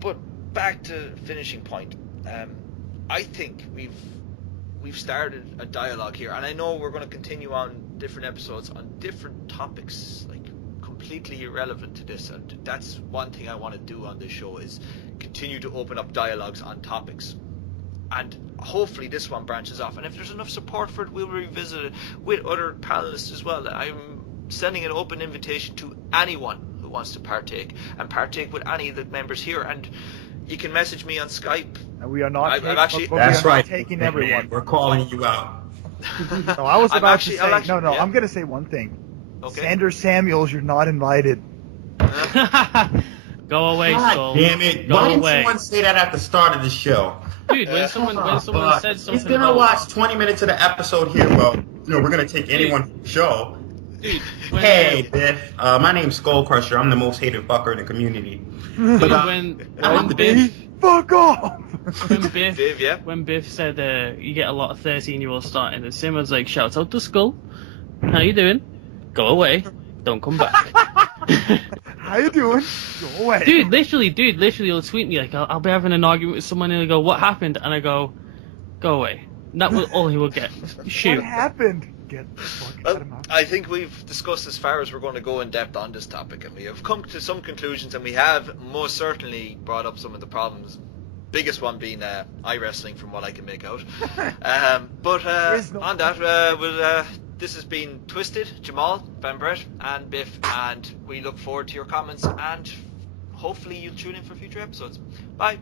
But back to finishing point. I think we've started a dialogue here, and I know we're going to continue on different episodes on different topics, completely irrelevant to this, and that's one thing I want to do on this show, is continue to open up dialogues on topics, and hopefully this one branches off, and if there's enough support for it, we'll revisit it with other panelists as well. I'm sending an open invitation to anyone who wants to partake with any of the members here, and you can message me on Skype. And we are not. That's right. Taking everyone. We're calling you out. No, I was about to say. Yeah. I'm going to say one thing. Okay. Sanders Samuels, you're not invited. Go away, God Soul. damn it! Why didn't someone say that at the start of the show? Dude, when someone said something, he's gonna watch 20 minutes of the episode here. Well, we're gonna take anyone from the show. Dude, when, Hey, Biff. My name's Skull Crusher. I'm the most hated fucker in the community. dude, But, when Biff, Fuck off! when Biff, Dave, yeah? when Biff said you get a lot of 13-year-olds starting, and Sim was like, "Shout out to Skull. How you doing? Go away. Don't come back." How you doing? Go away. Dude, literally, he'll tweet me like, I'll be having an argument with someone, and he'll go, "What happened?" And I go away. And that was all he would get. Shoot. What happened? Get the fuck out of my... I think we've discussed as far as we're going to go in depth on this topic, and we have come to some conclusions, and we have most certainly brought up some of the problems. Biggest one being eye wrestling, from what I can make out. But on that, this has been Twisted, Jamal, Van Brett, and Biff, and we look forward to your comments, and hopefully you'll tune in for future episodes. Bye.